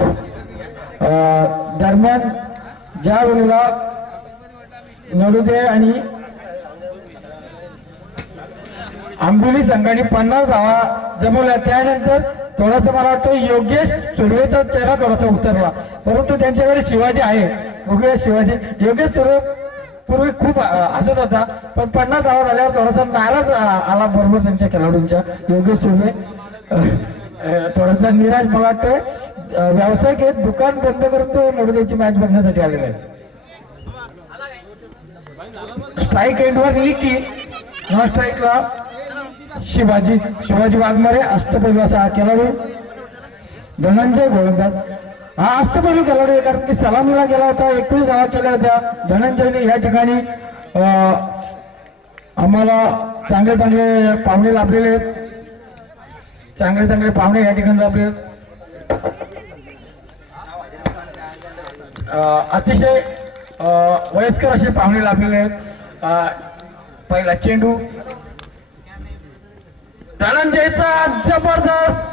अं, दरम्यान ज्या वेळेला नडुदे आणि आंबोली संघाने पन्नास धावा जमवल्या त्यानंतर थोडासा मला वाटतं योगेश सुर्वेचा चेहरा थोडासा उतरला परंतु त्यांच्याकडे शिवाजी आहे. योगेश शिवाजी. योगेश सुर्वे पूर्वी खूप असत हसत होता. पण पन्नास धावा झाल्यावर थोडासा नाराज आला बरोबर त्यांच्या खेळाडूंच्या योगेश सुर्वे थोडासा निराश मला वाटतंय. व्यावसायिक आहेत. दुकान बंद करून तो नडुदेची मॅच बघण्यासाठी आलेला आहे साई केंडवर की नॉन स्ट्राईकला शिवाजी शिवाजी वाघमारे अष्टपैलू असा हा खेळाडू धनंजय गोलंदाज हा अष्टपैलू खेळाडू आहे कारण की सलामीला गेला होता एकवीस धावा केल्या होत्या. धनंजयने या ठिकाणी आम्हाला चांगले चांगले पाहुणे लाभलेले आहेत. चांगले चांगले पाहुणे या ठिकाणी लाभले आहेत. अतिशय वयस्कर असे पाहुणे लाभलेले आहेत. पहिला चेंडू. धनंजयचा जबरदस्त.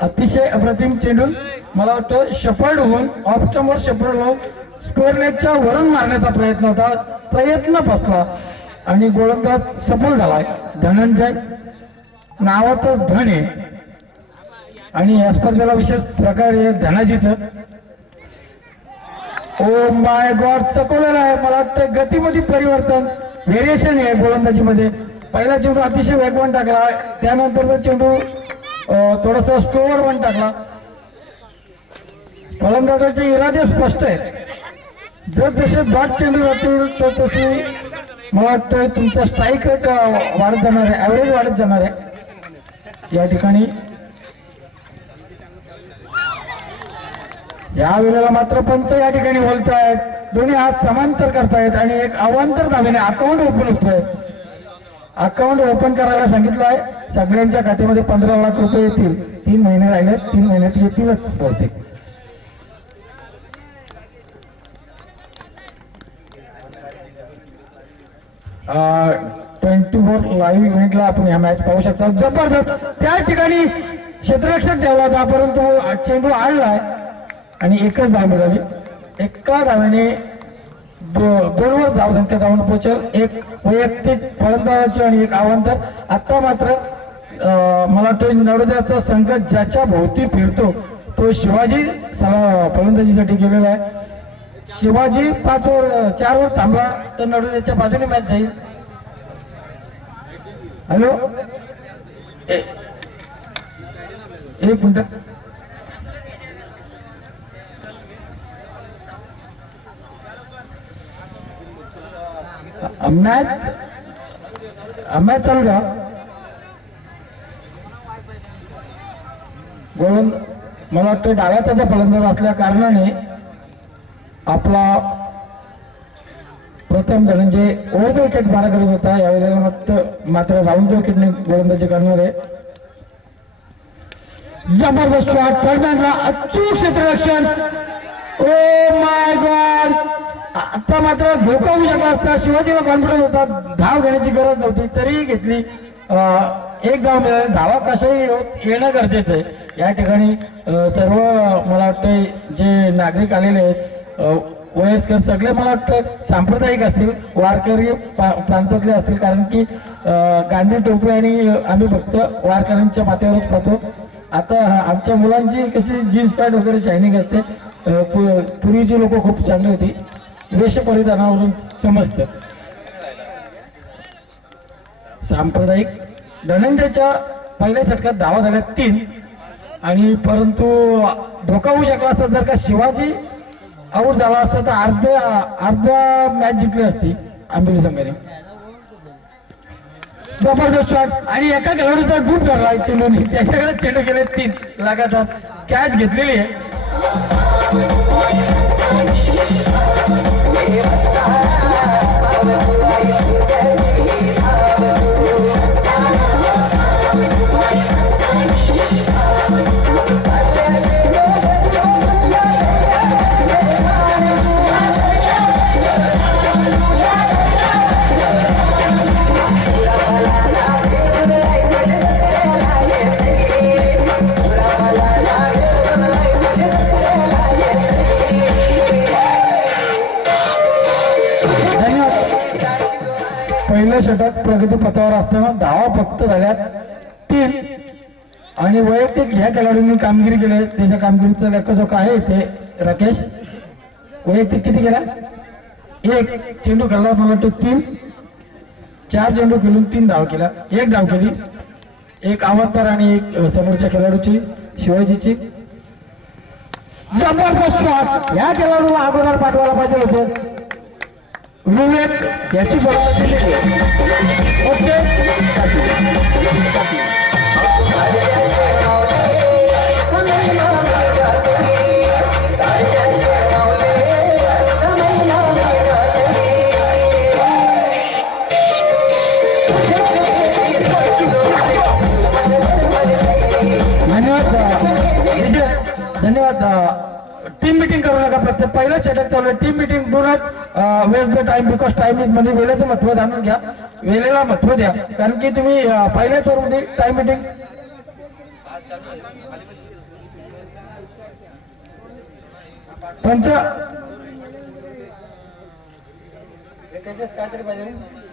अतिशय अप्रतिम चेंडू मला वाटतं शफर्ड होऊन ऑफ स्टमवर होऊन स्क्वेअर नेटच्या वरून मारण्याचा प्रयत्न होता. प्रयत्न फसला आणि गोलंदाज सफल झालाय. धनंजय नावातच धन आहे. आणि या स्पर्धेला विशेष प्रकारे धनाजीचं ओ माय गॉड चकवलेला आहे मला वाटतं गतीमध्ये परिवर्तन व्हेरिएशन आहे गोलंदाजीमध्ये. पहिला चेंडू अतिशय वेगवान टाकला त्यानंतरचा चेंडू थोडस स्लोवर वन टाकला. फलंदाजाचे इरादे स्पष्ट आहेत. जर जसे बाट चेंडू जातील तर तशी मला वाटतं तुमचा स्ट्राईक रेट वाढत जाणार आहे ऍव्हरेज वाढत जाणार आहे. या ठिकाणी या वेळेला मात्र पंच या ठिकाणी बोलतायत. दोन्ही हात समांतर करतायत आणि एक अवांतर दाबीने अकाउंट ओपन होतोय अकाउंट ओपन करायला सांगितलं आहे सगळ्यांच्या खात्यामध्ये पंधरा लाख रुपये येतील. तीन महिने राहिले तीन महिन्यात येतीलच बहुतेक. ट्वेंटी फोर लाईव्ह इव्हेंटला आपण ह्या मॅच पाहू शकता. जबरदस्त. त्या ठिकाणी क्षेत्ररक्षक ठेवला होता परंतु चेंडू आडलाय आणि एकच धाव मिळाली एका धाव्याने गोलवर धाव संख्या धावून पोहोचेल एक वैयक्तिक फलंदाजाची आणि एक अवांतर आता मात्र मला वाटतं नवोदयाचा संघ ज्याच्या भोवती फिरतो तो शिवाजी फलंदाजीसाठी गेलेला आहे. शिवाजी पाच ओव्हर चार ओव्हर थांबला तर नडोद्याच्या बाजूने मॅच जाईल. हॅलो एक मिनिट. मैच मैच चल का गोलंद मला वाटतं डाव्या त्याचा फलंदाज असल्या कारणाने आपला प्रथम धनंजय ओव्हर विकेट बारा करत होता. यावेळेला मात्र मात्र राऊंड विकेटने गोलंदाजी करणार आहे. जबरदस्त शॉट फलंदाजला अचूक क्षेत्ररक्षण. ओ माय गॉड आता मात्र धोका होऊ शकला असता. शिवाजीला कॉन्फिडन्स होता धाव घेण्याची गरज नव्हती तरीही घेतली. एक धाव मिळाली. धावा कशाही येणं गरजेचं आहे. या ठिकाणी सर्व मला वाटतं जे नागरिक आलेले आहेत वयस्कर सगळे मला वाटतं सांप्रदायिक असतील वारकरी प्रांतातले असतील कारण की गांधी टोपी आणि आम्ही फक्त वारकऱ्यांच्या माथ्यावरच पाहतो आता आमच्या मुलांची कशी जीन्स पॅन्ट वगैरे शायनिंग असते. पूर्वीची लोक खूप चांगली होती. वेश परिधानावरून समजतं सांप्रदायिक धनंजयच्या पहिल्या षटकात धावा झाल्या तीन. आणि परंतु धोका होऊ शकला असता जर का शिवाजी आऊट झाला असता तर अर्ध्या अर्ध्या मॅच जिंकली असती आंबेली संघाने. जबरदस्त शॉट आणि एका खेळाडूचा डूब झाला चेंडूने. त्याच्याकडे चेंडू गेले तीन. लागतात कॅच घेतलेली आहे. Hãy subscribe cho पहिल्या प्रगती पथावर असताना धावा फक्त झाल्यात. तीन. आणि वैयक्तिक ह्या खेळाडूंनी कामगिरी केली त्याच्या कामगिरीचा लेखजोखा आहे ते राकेश. वैयक्तिक किती केला? एक. चेंडू खेळला मला वाटतं तीन. चार चेंडू खेळून तीन धाव केला. एक धाव केली. एक आवाजदार आणि एक समोरच्या खेळाडूची शिवाजीची. जबरदस्त शॉट या खेळाडूला अगोदर पाठवायला पाहिजे होते. विवेक याची गोलंदाजी केली. ओके? धन्यवाद टीम मिटिंग करू नका प्रत्येक पहिलं षटक चालू team meeting do waste the time because time is म्हणजे वेळेचं महत्त्व जाणून घ्या. वेळेला महत्त्व द्या. कारण की तुम्ही पहिल्या पहिल्या टोरमध्ये टाइम मिटिंग पंच काहीतरी पाहिजे.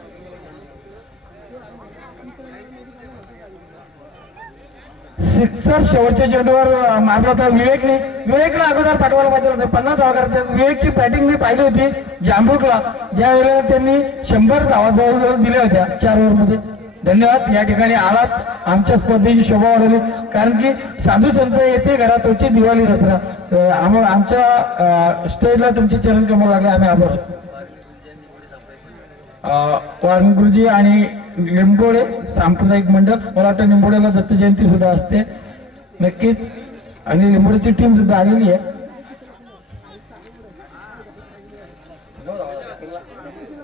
सिक्सर शेवटच्या चेंडूवर मारला होता विवेकने विवेकला अगोदर पाठवायला पाहिजे होते. पन्नास धावा विवेकची बॅटिंग मी पाहिली होती जांबुकला ज्या वेळेला त्यांनी शंभर धावा जवळजवळ दिल्या होत्या चार ओव्हरमध्ये. धन्यवाद. या ठिकाणी आलात. आमच्या स्पर्धेची शोभा वाढवली. कारण की साधू संत येते घरात दिवाळी दसरा आम्हाला आमच्या स्टेजला तुमचे चरण कमवू लागले. आम्ही आभार. वारण गुरुजी आणि लिंबोडे सांप्रदायिक मंडळ मला वाटतं लिंबोड्याला दत्त जयंती सुद्धा असते. नक्कीच. आणि लिंबोड्याची टीम सुद्धा आलेली आहे.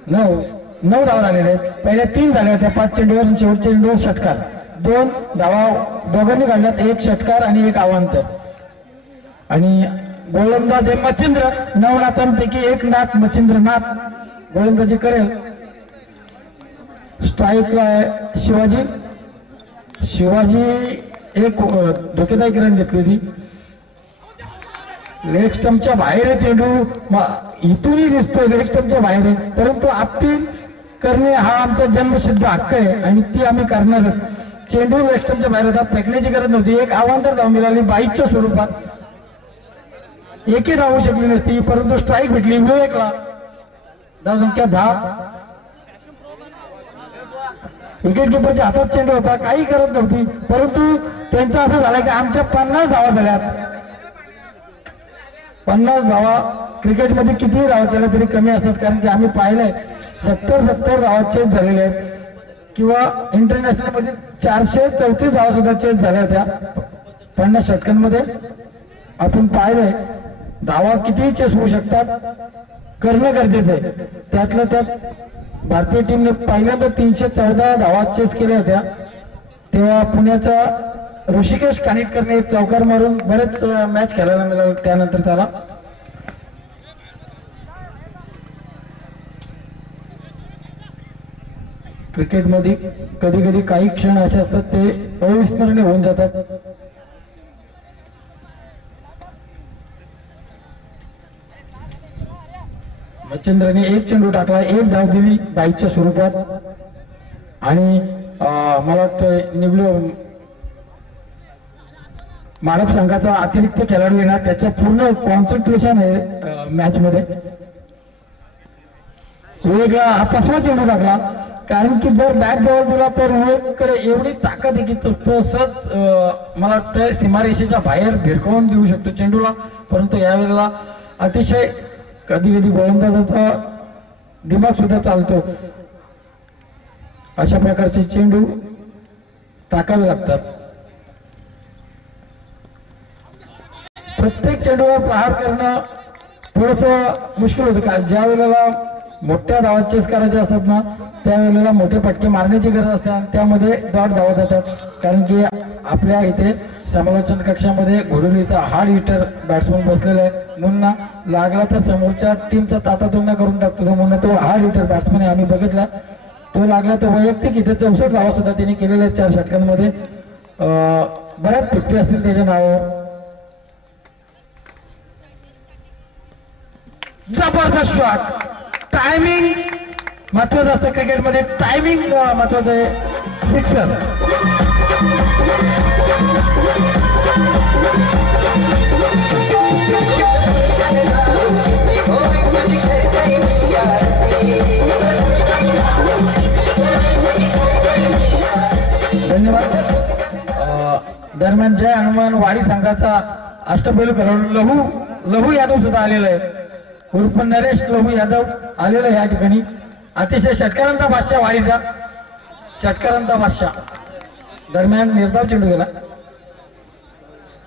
नऊ नऊ धावा झालेले आहेत. पहिल्या तीन झाल्या होत्या पाच चेंडूवर आणि शेवटचे चेंडूवर षटकार. दोन धावा दोघांनी काढल्यात. एक षटकार आणि एक आव्हांतर आणि गोलंदाज हे मच्छिंद्र. नवनाथांपैकी एक नाथ मच्छिंद्रनाथ. गोलंदाजी करेल. स्ट्राईकला आहे शिवाजी. शिवाजी एक धोकेदायक रन घेतली होती. लेग स्टम्पच्या बाहेर आहे चेंडू. इथूनही दिसतोय लेग स्टम्पच्या बाहेर आहे. परंतु अपील करणे हा आमचा जन्मसिद्ध हक्क आहे आणि ती आम्ही करणार चेंडू लेग स्टम्पच्या बाहेर होता. फेकण्याची गरज नव्हती. एक आव्हान धाव मिळाली. बाईकच्या स्वरूपात. एकही धावू शकली नसती. परंतु स्ट्राईक भेटली. विवेकला धाव संख्या दहा. विकेट किपरच्या हातात चेंडू होता काही करत नव्हती परंतु त्यांचं असं झालं की आमच्या पन्नास धावा झाल्यात पन्नास धावा क्रिकेटमध्ये कितीही धावा केल्या तरी कमी असतात कारण की आम्ही पाहिलंय सत्तर सत्तर धावा चेस झालेल्या आहेत. किंवा इंटरनॅशनलमध्ये चारशे चौतीस धावा सुद्धा चेस झाल्या होत्या. पन्नास षटकांमध्ये आपण पाहिलंय धावा कितीही चेस होऊ शकतात करणं गरजेचं आहे. त्यातलं त्यात भारतीय टीमने पहिल्यांदा तीनशे चौदा धावा चेस केल्या होत्या. तेव्हा पुण्याचा ऋषिकेश कानिटकरने चौकार मारून बरेच मॅच खेळायला मिळाले. त्यानंतर त्याला क्रिकेटमध्ये कधी कधी काही क्षण असे असतात ते अविस्मरणीय होऊन जातात. मच्छिंद्रने एक चेंडू टाकला एक धाव दिली बाईकच्या स्वरूपात. आणि मला वाटतं निवलो मानव संघाचा अतिरिक्त खेळाडू येणार त्याचं पूर्ण कॉन्सन्ट्रेशन आहे मॅच मध्ये वेगळा हा पाचवा चेंडू टाकला कारण की जर बॅट जवळ दिला तर विवेककडे एवढी ताकद आहे की तो तो मला वाटतं सीमारेषेच्या बाहेर भिरकावून देऊ शकतो चेंडूला. परंतु यावेळेला अतिशय कधी कधी गोलंदाजाचा दिमाग सुद्धा चालतो. अशा प्रकारचे चेंडू टाकावे लागतात. प्रत्येक चेंडूवर प्रहार करणं थोडस मुश्किल होतं कारण ज्या वेळेला मोठ्या धावात चेस करायचे असतात ना त्यावेळेला मोठे फटके मारण्याची गरज असते आणि त्यामध्ये डॉट धावत जातात. कारण की आपल्या इथे समालोचन कक्षामध्ये घोडुलीचा हार्ड हिटर बॅट्समन बसलेला आहे. म्हणून लागला तर समोरच्या टीमचा ताता तातातुंडा करून टाकतो तो म्हणून तो हा लिटर बॅट्समन आम्ही बघितला. तो लागला तो वैयक्तिक इथे चौसष्ट धावा सुद्धा त्यांनी केलेल्या आहेत चार षटकांमध्ये बऱ्याच फिफ्टी असतील त्याच्या नावावर. जबरदस्त शॉट टायमिंग महत्वाचं असतं क्रिकेटमध्ये. टायमिंग महत्वाचं आहे. Sixer Thank you. दरम्यान जय हनुमान वाडी संघाचा अष्टपैलू खेळाडू लहू लहू यादव सुद्धा आलेला आहे उर्फ नरेश लहू यादव आलेला आहे या ठिकाणी. अतिशय षटकारांचा बादशाह वाडीचा. षटकारांचा बादशाह. दरम्यान निर्धाव चेंडू गेला.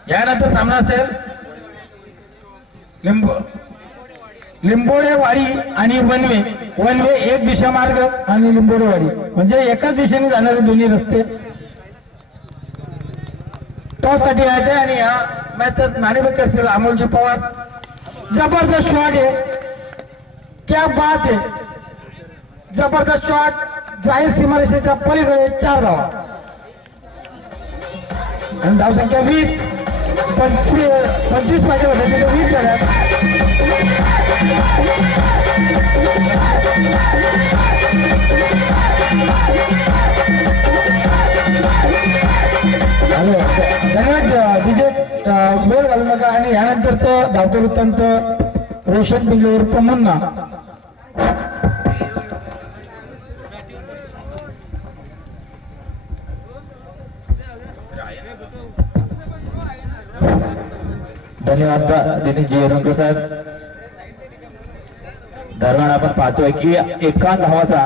यानंतर सामना असेल. लिंब. लिंबोडे वाडी आणि वनवे. वनवे एक दिशा मार्ग आणि लिंबोडेवाडी म्हणजे एकाच दिशेने जाणारे दोन्ही रस्ते. टॉससाठी यायचे आणि या मॅचचा नाणेफेक असतील अमोलजी पवार. जबरदस्त शॉट आहे. क्या बात आहे. जबरदस्त शॉट जाहीर सीमारेषेच्या पलीकडे चार धावा. आणि धावसंख्या वीस. पंचवीस पंचवीस पाहिजे होते तिथे वीस झाल्यात धन्यवाद विजय वेळ घालू नका. आणि यानंतरचं धावतो वृत्तांत रोशन बिल्लोर पमुन्ना धन्यवाद दिनेश जी येरंकर साहेब। दरम्यान आपण पाहतोय की एका धावाचा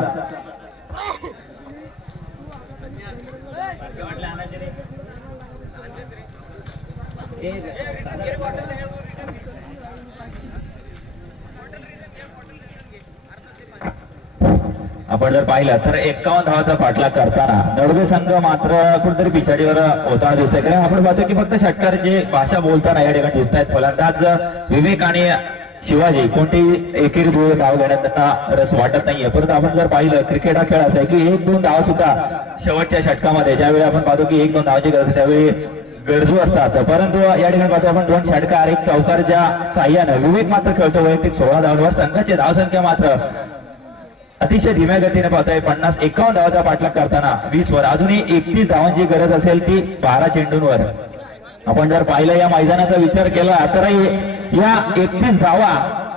आपण जर पाहिलं तर एकावन्न धावाचा पाठलाग करताना नडवे संघ मात्र कुठेतरी पिछाडीवर होताना दिसतोय. कारण आपण पाहतो की फक्त षटकारची भाषा बोलताना या ठिकाणी दिसत आहेत फलंदाज विवेक आणि शिवाजी कोणती एकेरी दुवे धाव घेण्यात त्यांना रस वाटत नाहीये. परंतु आपण जर पाहिलं क्रिकेट हा खेळ असा आहे की एक दोन धाव सुद्धा शेवटच्या षटकामध्ये ज्यावेळी आपण पाहतो की एक दोन धावाची गरज त्यावेळी गरजू असतात. परंतु या ठिकाणी पाहतो आपण दोन षटकार एक चौकारच्या साह्यानं विवेक मात्र खेळतो वैयक्तिक सोळा धावांवर. संघाची धावसंख्या मात्र अतिशय धीम्या गतीने पाहतोय. पन्नास एकावन्न धावाचा पाठलाग करताना वीस वर अजूनही एकतीस धावांची गरज असेल ती बारा चेंडूंवर. आपण जर पाहिलं या मैदानाचा विचार केला तरही या एकतीस धावा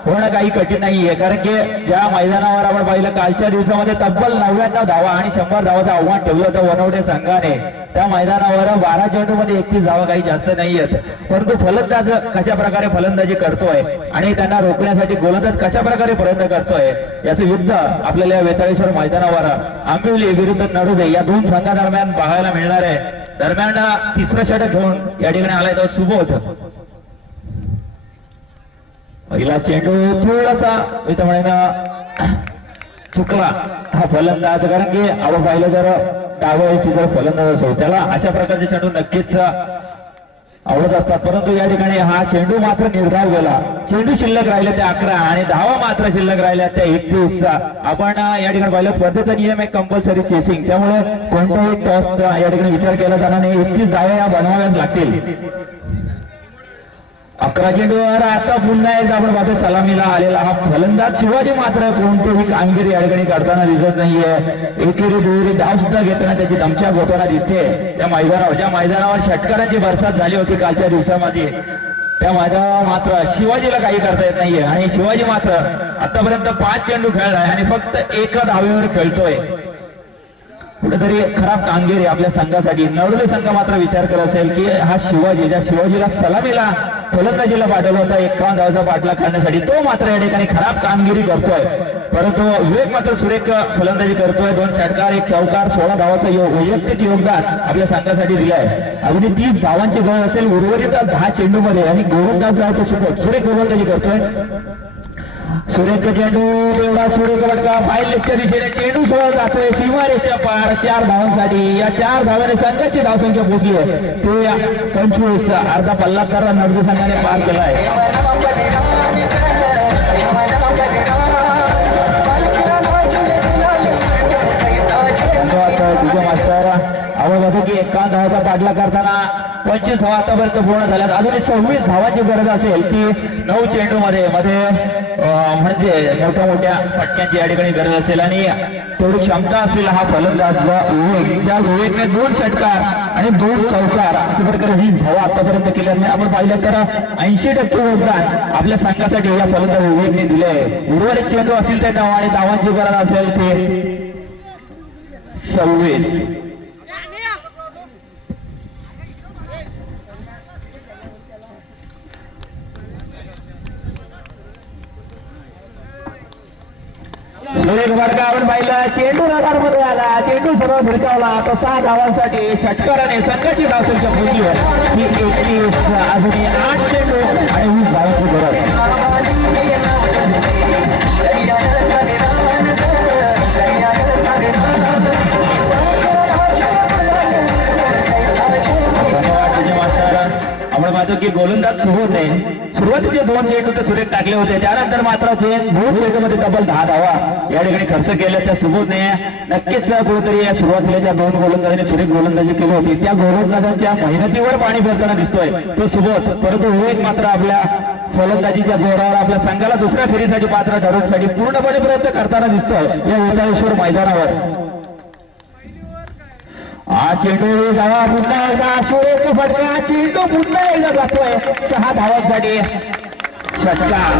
होणं काही कठीण नाहीये. कारण की ज्या मैदानावर आपण पाहिलं कालच्या दिवसामध्ये तब्बल नव्याण्णव धावा आणि शंभर धावाचं आव्हान ठेवलं होतं वनवडे संघाने. त्या मैदानावर बारा चेंडूमध्ये एकतीस धावा काही जास्त नाहीयेत परंतु फलंदाज कशा प्रकारे फलंदाजी करतोय आणि त्यांना रोखण्यासाठी गोलंदाज कशा प्रकारे प्रयत्न करतोय याचं युद्ध आपल्याला या वेताळेश्वर मैदानावर आंबिवली विरुद्ध नडुदे या दोन संघादरम्यान पाहायला मिळणार आहे. दरम्यान तिसरं षटक घेऊन या ठिकाणी आलाय तो सुबोध. पहिला चेंडू थोडासा इथं म्हणेन चुकला. हा फलंदाज कारण की आपण पाहिलं जर डावं जर फलंदाज असो त्याला अशा प्रकारचे चेंडू नक्कीच आवडत असतात. परंतु या ठिकाणी हा चेंडू मात्र निर्धाव गेला. चेंडू शिल्लक राहिले त्या अकरा आणि धावा मात्र शिल्लक राहिल्या त्या एकतीस. आपण या ठिकाणी पाहिलं स्पर्धेचा नियम आहे कंपल्सरी चेसिंग त्यामुळे कोणताही टॉस या ठिकाणी विचार केला जाणार नाही. एकतीस धावा या बनवाव्याच लागतील. अकरा चेंडूवर आता पुन्हा एकदा आपण पाहतो सलामीला आलेला हा फलंदाज शिवाजी मात्र कोणतीही कामगिरी या ठिकाणी करताना दिसत नाहीये. एकेरी दुहेरी धाव सुद्धा घेताना त्याची दमछाक होताना दिसते. त्या मैदानावर ज्या मैदानावर षटकाराची बरसात झाली होती कालच्या दिवसामध्ये त्या मैदानावर मात्र शिवाजीला काही करता येत नाहीये. आणि शिवाजी मात्र आतापर्यंत पाच चेंडू खेळलाय आणि फक्त एका धावेवर खेळतोय. कुठेतरी खराब कामगिरी आपल्या संघासाठी. नवरले संघ मात्र विचार करत असेल की हा शिवाजी ज्या शिवाजीला सलामीला फलंदाजीला पाठवला होता. एक धावाचा पाठला करण्यासाठी. तो मात्र या ठिकाणी खराब कामगिरी करतोय. परंतु विवेक मात्र सुरेख फलंदाजी करतोय. दोन षटकार एक चौकार सोळा धावाचं योग वैयक्तिक योगदान आपल्या संघासाठी दिलंय अगदी तीस धावांची गळ असेल उर्वरित दहा चेंडूमध्ये. आणि गोलंदाज जो आहे तो सुरेख सुरेख गोलंदाजी करतोय. सुरेख चेंडू एवढा सूर्य फटका फाईल लेगच्या दिशेने चेंडू सोडा जातोय. सीमारेषा पार चार धावांसाठी. या चार धावाने संघाची धावसंख्या पोहोचली आहे. ते पंचवीस अर्धा पल्ला तर नर्दी संघाने पार केला आहे धन्यवाद विजय मास्टर आपण की एका धावाचा पाठला करताना पंचवीस धावा आतापर्यंत पूर्ण झाल्यात. अजून सव्वीस धावाची गरज असेल ती नऊ चेंडू मध्ये मध्ये म्हणजे मोठ्या मोठ्या फटक्यांची या ठिकाणी गरज असेल. आणि तेवढी क्षमता असलेला हा फलंदाज विवेक त्या दोन षटकार आणि दोन चौकार अशा प्रकारे ही धावा आतापर्यंत केल्या नाही आपण पाहिलं तर ऐंशी टक्के योगदान आपल्या संघासाठी या फलंदाज विवेकने दिले उर्वरित चेंडू असतील त्या धावा आणि धावांची गरज असेल ते सव्वीस. सुरेश वर्ग आपण पाहिलं चेंडू मध्ये आला. चेंडू सर्व भिरकावला तो सहा धावांसाठी षटकाराने संघाची धावसंख्या पोहोचली ही एकवीस अजूनही आठ चेंडू आणि वीस धावांची गरज. धन्यवाद तुझे आपण पाहतो की गोलंदाज सुरू नाही सुरुवातीचे दोन चेंडू ते सुरेख टाकले होते त्यानंतर मात्र ते दोन तब्बल दहा धावा. या ठिकाणी खर्च केल्या त्या सुबोधने. नक्कीच कुठेतरी या सुरुवातीला ज्या दोन गोलंदाजांनी सुरेख गोलंदाजी केली होती. त्या गोलंदाजांच्या मेहनतीवर पाणी फिरताना दिसतोय तो सुबोध. परंतु हो विवेक मात्र आपल्या फलंदाजीच्या जोरावर आपल्या संघाला दुसऱ्या फेरीसाठी पात्र ठरवण्यासाठी पूर्णपणे प्रयत्न करताना दिसतोय या विचारेश्वर मैदानावर. चेंडू धावा पुन्हा एकदा जातोय. सहा धावांसाठी षटकार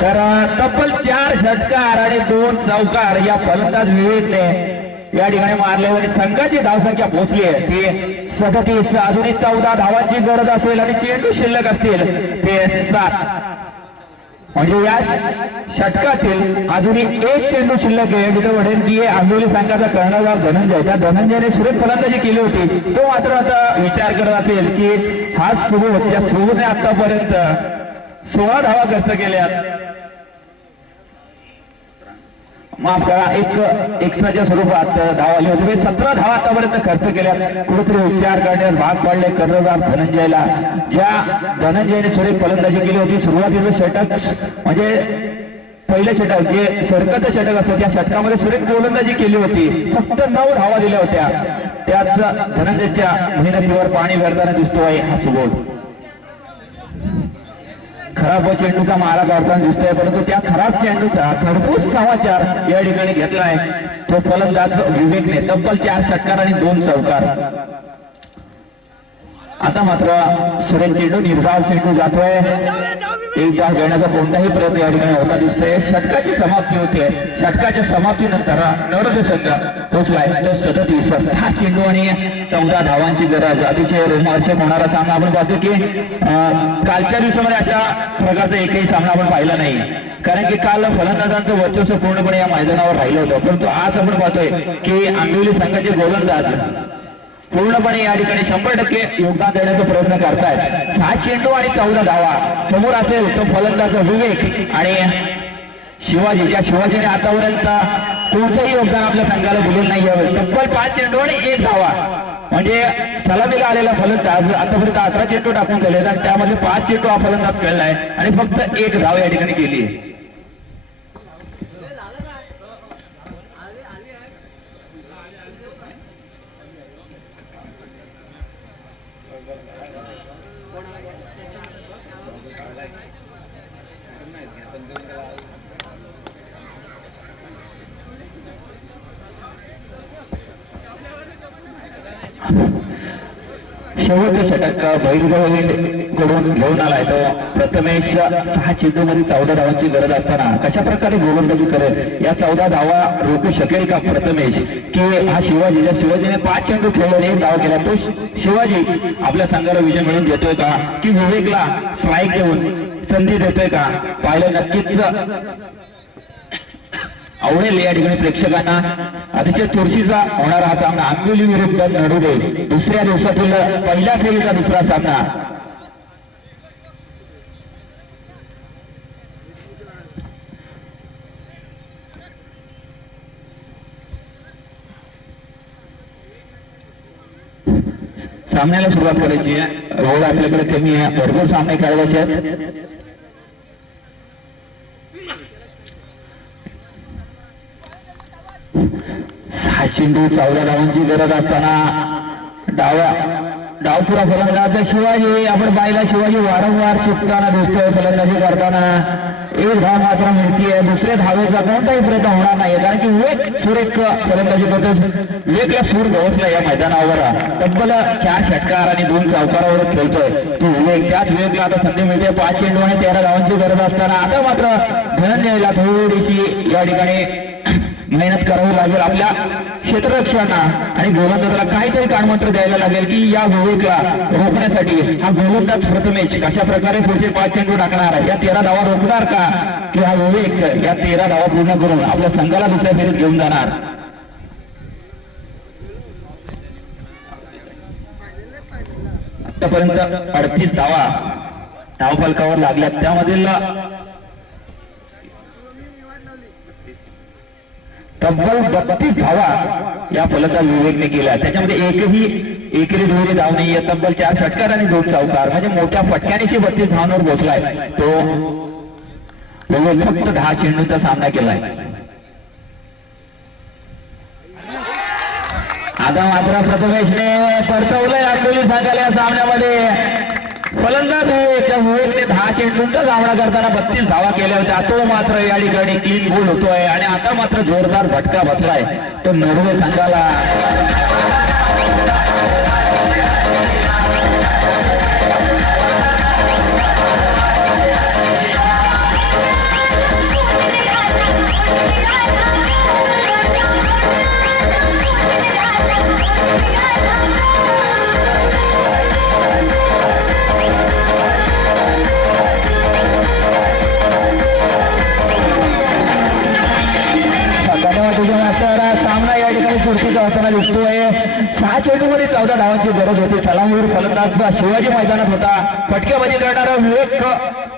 तर तब्बल चार षटकार आणि दोन चौकार या फलंदाज विवेकने या ठिकाणी मारल्यावर संघाची धावसंख्या पोहोचली आहे. ती सदतीस अजूनही चौदा धावांची गरज असेल आणि चेंडू शिल्लक असतील. ते सात. म्हणजे या षटकातील अजूनही एक चेंडू शिल्लक आहे. जिथे वडेंची की आंबोली संघाचा कर्णधार धनंजय. त्या धनंजयने सुरेख फलंदाजी केली होती. तो मात्र आता विचार करत असेल की हा सुरू त्या सुरूने आतापर्यंत सोळा धावा खर्च केल्या माफ करा एक एक्स्ट्राच्या स्वरूपात धावा आली होती सतरा धावा आतापर्यंत खर्च केल्या. कुठेतरी उपचार करण्यास भाग पाडले. कर्णधार धनंजयला ज्या धनंजयने सुरेख फलंदाजी केली होती सुरुवातीचं षटक म्हणजे पहिलं षटक जे सरकत षटक असतं त्या षटकामध्ये सुरेख गोलंदाजी केली होती. फक्त नऊ धावा दिल्या होत्या. त्याच धनंजयच्या मेहनतीवर पाणी भरताना दिसतोय हा सुबोध खराब चेंडूचा मारा काढताना दिसतोय परंतु त्या खराब चेंडूचा खरपूस समाचार या ठिकाणी घेतलाय. तो फलंदाज विवेकने तब्बल चार षटकार आणि दोन चौकार. आता मात्र सुरेश चेंडू निर्धाव चेंडू जातोय. एक डाव घेण्याचा कोणताही प्रयत्न या ठिकाणी होता दिसतोय. षटकाची समाप्ती होते. षटकाच्या समाप्तीनंतर नवरद संघ पोहोचलाय तो सदतीस सहा चेंडू आणि चौदा धावांची गरज. अतिशय रोमांचक होणारा सामना आपण पाहतो की कालच्या दिवसामध्ये अशा प्रकारचा एकही सामना आपण पाहिला नाही. कारण की काल फलंदाजांचं वर्चस्व पूर्णपणे या मैदानावर राहिलं होतं. परंतु आज आपण पाहतोय की आंबिवली संघाचे गोलंदाज पूर्णपणे या ठिकाणी शंभर टक्के योगदान देण्याचा प्रयत्न करतायत. सहा चेंडू आणि चौदा धावा समोर असेल तो फलंदाज विवेक आणि शिवाजी. ज्या शिवाजीने आतापर्यंत कोणतंही योगदान आपल्या संघाला दिलेलं नाही यावं तब्बल पाच चेंडू आणि एक धावा. म्हणजे सलामीला आलेला फलंदाज आतापर्यंत अकरा चेंडू टाकून गेले तर त्यामध्ये पाच चेंडू हा फलंदाज खेळलाय आणि फक्त एक धाव या ठिकाणी केली शेवटचं षटककडून घेऊन आलाय तो. प्रथमेश सहा चेंडूमध्ये चौदा धावांची गरज असताना कशा प्रकारे गोलंदाजी करेल? या चौदा धावा रोखू शकेल का प्रथमेश? की हा शिवाजी ज्या शिवाजीने पाच चेंडू खेळून एक धाव केला तो शिवाजी आपल्या संघाला विजय मिळवून देतोय का? की विवेकला स्ट्राईक देऊन संधी देतोय का? पाहिलं नक्कीच आवडेल या ठिकाणी प्रेक्षकांना अतिशय चुरशीचा होणारा हा सामना आंबिवली विरुद्ध नडुडे दुसऱ्या दिवसातील पहिल्या फेरीचा दुसरा सामना. सामन्याला सुरुवात करायची आहे. रोड आपल्याकडे कमी आहे. भरपूर सामने खेळायचे आहेत सहा दहा चेंडू चौदा धावांची गरज असताना डाव्या डावपुरा फलंदाज शिवाजी आपण पाहिला शिवाजी वारंवार चुकताना दिसतोय फलंदाजी करताना. एक धाव मात्र मिळतीये दुसऱ्या धावेचा कोणताही प्रयत्न होणार नाही कारण की वेग सुरेख फलंदाजी करतो वेगला सूर पोहोचला या मैदानावर. तब्बल चार षटकार आणि दोन चौकारावर खेळतोय. तो वेग त्याच वेगला आता संधी मिळते. पाच चेंडू आणि तेरा धावांची गरज असताना. आता मात्र धनंजयला थोडीशी या ठिकाणी मेहनत करावी लागेल आपल्या क्षेत्ररक्षकांना आणि गोलंदाजाला काहीतरी कानमंत्र द्यायला लागेल की या विवेकला रोखण्यासाठी हा गोलंदाज प्रथमेश कशा प्रकारे पुढचे पाच चेंडू टाकणार या तेरा धावा रोखणार का? की हा विवेक या तेरा धावा पूर्ण करून आपल्या संघाला दुसऱ्या फेरीत घेऊन जाणार. आतापर्यंत अडतीस धावा धावफलकावर लागल्या. त्यामधील तब्बल बत्तीस धावा या फलंदाज विवेकने केल्या. त्याच्यामध्ये एकही एकेरी दुहेरी धाव नाहीये. तब्बल चार षटकार आणि दोन चौकार म्हणजे मोठ्या फटक्यानेशी बत्तीस धावांवर पोहोचलाय. तो विवेक फक्त दहा चेंडूचा सामना केलाय. आता मात्र प्रथमेशने परतवलंय. अकोली संघाला या सामन्यामध्ये. फलंदाज त्याच्या त्या विवेकने दहा चेंडूंचा सामना करताना बत्तीस धावा केल्या होत्या. तो मात्र या ठिकाणी क्लीन गोल होतोय आणि आता मात्र जोरदार झटका बसलाय. तो नरवे संघाला. दिसतोय सहा चेंडूमध्ये चौदा धावांची गरज होती. सलामवीर फलंदाजचा शिवाजी मैदानात होता. फटकेबाजी करणारा विवेक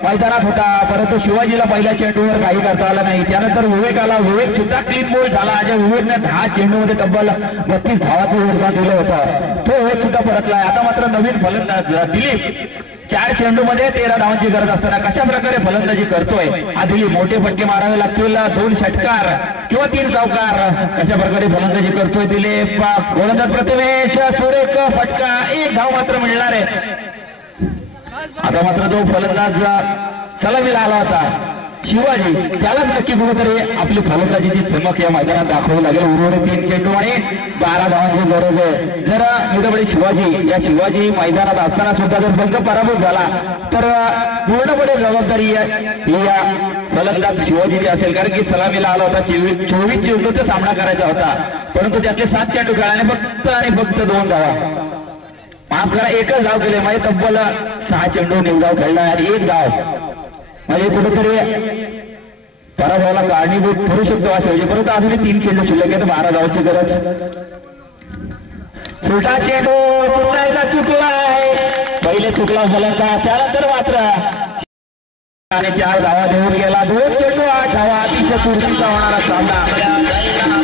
मैदानात होता. परंतु शिवाजीला पहिल्या चेंडूवर काही करता आलं नाही. त्यानंतर विवेकाला विवेक सुद्धा क्लीन बोल झाला. आज विवेकने दहा चेंडूमध्ये तब्बल बत्तीस धावाचं योगदान दिलं होतं. तो सुद्धा परतलाय. आता मात्र नवीन फलंदाज दिलीप चार चेंडूमध्ये तेरा धावांची गरज असताना कशा प्रकारे फलंदाजी करतोय? आधी मोठे फटके मारावे लागतील दोन षटकार किंवा तीन चौकार कशा प्रकारे फलंदाजी करतोय दिलीप? गोलंदाज प्रथमेश सुरेख फटका एक धाव मात्र मिळणार आहे. आता मात्र तो फलंदाज सलामीला आला होता. शिवाजी त्यालाच नक्की कुठेतरी आपली फलंदाजीची चमक या मैदानात दाखवावी लागेल. उर्वरित तीन चेंडू आणि बारा धावांची गरज आहे. जर मित्रपणे शिवाजी या शिवाजी मैदानात असताना सुद्धा जर संघ पराभूत झाला तर पूर्णपणे जबाबदारी या- फलंदाज शिवाजीची असेल. कारण की सलामीला आला होता चोवीस चोवीस चेंडूचा सामना करायचा होता. परंतु त्यातले सात चेंडू खेळाने फक्त आणि फक्त दोन धावा. माफ करा एकच धाव केले. म्हणजे तब्बल सहा चेंडू निर्धाव खेळला आणि एक धाव. म्हणजे कुठेतरी पराभवाला कारणीभूत ठरू शकतो असे म्हणजे परंतु अजूनही तीन चेंडू शिल्लक आहेत बारा धावांची गरज. छोटा चेंडू पुन्हा एकदा चुकलाय पहिले चुकला फलंदा त्याला तर मात्र आणि चार धावा देऊन गेला. दोन चेंडू आठ धावा. अतिशय चुरशीचा होणारा सामना.